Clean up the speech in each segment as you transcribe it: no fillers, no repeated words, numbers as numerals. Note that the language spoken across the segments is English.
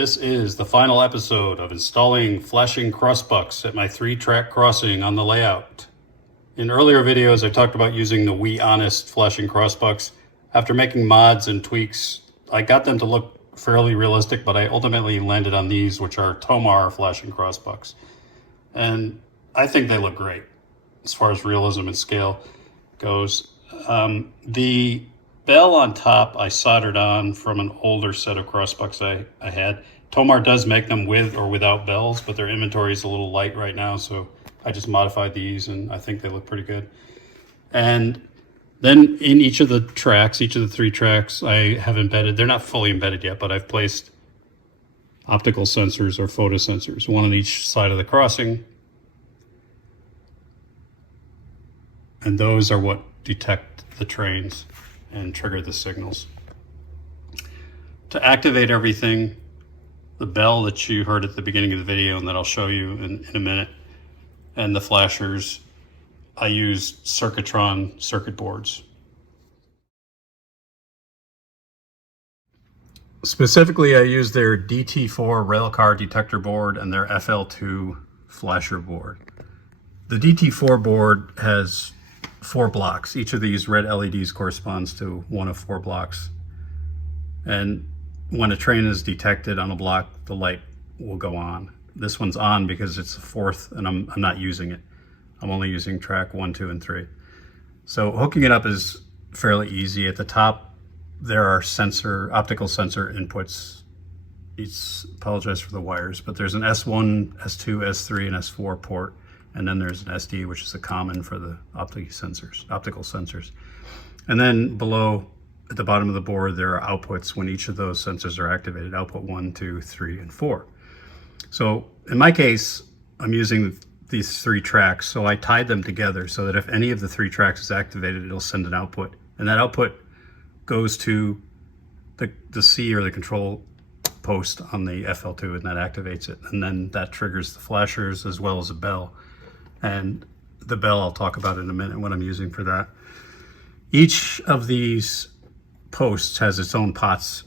This is the final episode of installing flashing crossbucks at my 3-track crossing on the layout. In earlier videos, I talked about using the We Honest flashing crossbucks. After making mods and tweaks, I got them to look fairly realistic, but I ultimately landed on these, which are Tomar flashing crossbucks. And I think they look great as far as realism and scale goes. The bell on top I soldered on from an older set of crossbucks I had. Tomar does make them with or without bells, but their inventory is a little light right now, so I just modified these and I think they look pretty good. And then in each of the tracks, each of the 3 tracks, I have embedded, they're not fully embedded yet, but I've placed optical sensors or photosensors, one on each side of the crossing. And those are what detect the trains and trigger the signals. To activate everything, the bell that you heard at the beginning of the video and that I'll show you in a minute, and the flashers, I used circuitron circuit boards. Specifically, I used their DT4 railcar detector board and their FL2 flasher board. The DT4 board has 4 blocks. Each of these red LEDs corresponds to one of 4 blocks. And when a train is detected on a block, the light will go on. This one's on because it's the 4th and I'm not using it. I'm only using track 1, 2, and 3. So hooking it up is fairly easy. At the top, there are optical sensor inputs. Apologize for the wires, but there's an S1, S2, S3, and S4 port. And then there's an SD, which is a common for the optical sensors. And then below, at the bottom of the board, there are outputs when each of those sensors are activated, output 1, 2, 3, and 4. So in my case, I'm using these 3 tracks, so I tied them together so that if any of the 3 tracks is activated, it'll send an output. And that output goes to the C or the control post on the FL2, and that activates it. And then that triggers the flashers as well as a bell. And the bell I'll talk about in a minute what I'm using for that. Each of these posts has its own POTS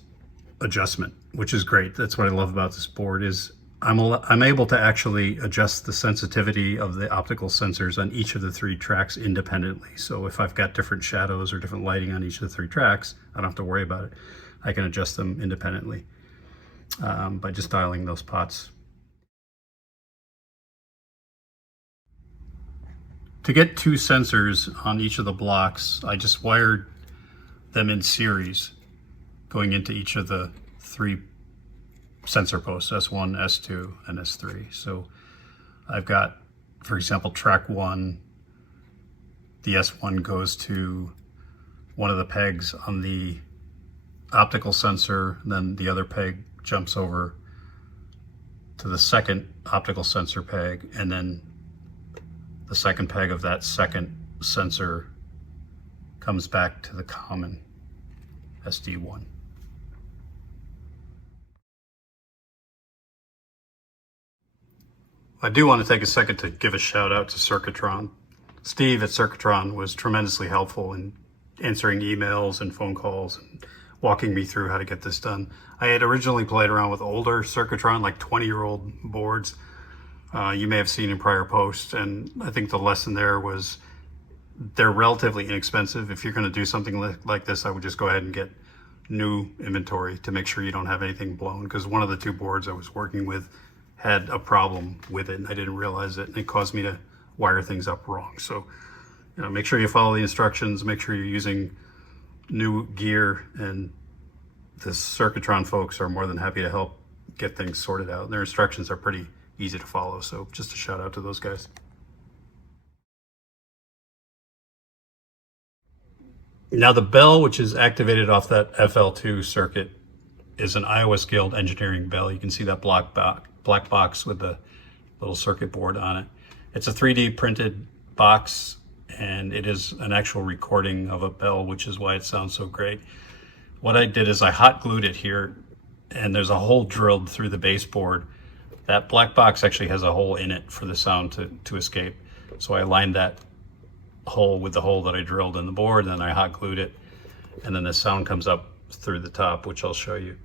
adjustment, which is great. That's what I love about this board is I'm able to actually adjust the sensitivity of the optical sensors on each of the 3 tracks independently. So if I've got different shadows or different lighting on each of the 3 tracks, I don't have to worry about it. I can adjust them independently by just dialing those POTS. To get 2 sensors on each of the blocks, I just wired them in series going into each of the 3 sensor posts, S1, S2, and S3. So I've got, for example, track 1, the S1 goes to one of the pegs on the optical sensor, then the other peg jumps over to the second optical sensor peg, and then the second peg of that second sensor comes back to the common SD1. I do want to take a second to give a shout out to Circuitron. Steve at Circuitron was tremendously helpful in answering emails and phone calls and walking me through how to get this done. I had originally played around with older Circuitron, like 20-year-old boards. You may have seen in prior posts, and I think the lesson there was they're relatively inexpensive. If you're going to do something like this, I would just go ahead and get new inventory to make sure you don't have anything blown, because one of the 2 boards I was working with had a problem with it and I didn't realize it, and it caused me to wire things up wrong. So, make sure you follow the instructions, make sure you're using new gear, and the Circuitron folks are more than happy to help get things sorted out. Their instructions are pretty easy to follow, so just a shout out to those guys. Now the bell, which is activated off that FL2 circuit, is an Iowa Scaled Engineering bell. You can see that black box with the little circuit board on it. It's a 3D printed box, and it is an actual recording of a bell, which is why it sounds so great. What I did is I hot glued it here, and there's a hole drilled through the baseboard. That black box actually has a hole in it for the sound to escape. So I aligned that hole with the hole that I drilled in the board, and then I hot glued it, and then the sound comes up through the top, which I'll show you.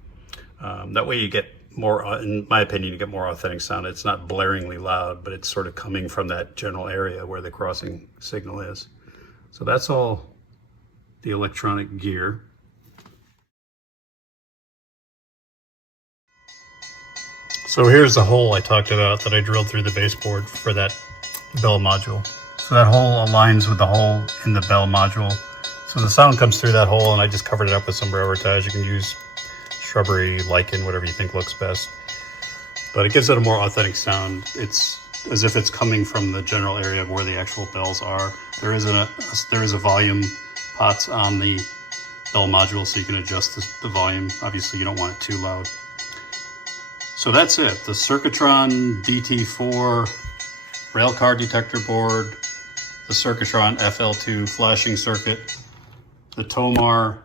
That way you get more, in my opinion, you get more authentic sound. It's not blaringly loud, but it's sort of coming from that general area where the crossing signal is. So that's all the electronic gear. So here's the hole I talked about that I drilled through the baseboard for that bell module. So that hole aligns with the hole in the bell module. So the sound comes through that hole, and I just covered it up with some railroad ties. You can use shrubbery, lichen, whatever you think looks best. But it gives it a more authentic sound. It's as if it's coming from the general area of where the actual bells are. There is a volume pots on the bell module, so you can adjust the volume. Obviously, you don't want it too loud. So that's it. The Circuitron DT4 railcar detector board, the Circuitron FL2 flashing circuit, the Tomar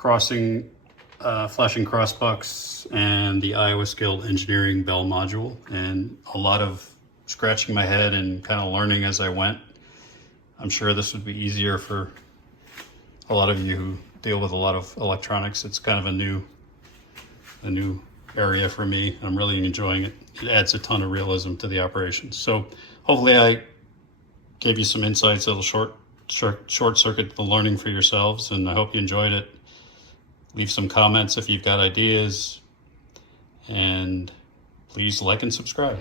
flashing crossbucks, and the Iowa Skilled Engineering bell module, and a lot of scratching my head and kind of learning as I went. I'm sure this would be easier for a lot of you who deal with a lot of electronics. It's kind of a new area for me. I'm really enjoying it. It adds a ton of realism to the operation. So hopefully I gave you some insights that'll short circuit the learning for yourselves, and I hope you enjoyed it. Leave some comments if you've got ideas, and please like and subscribe.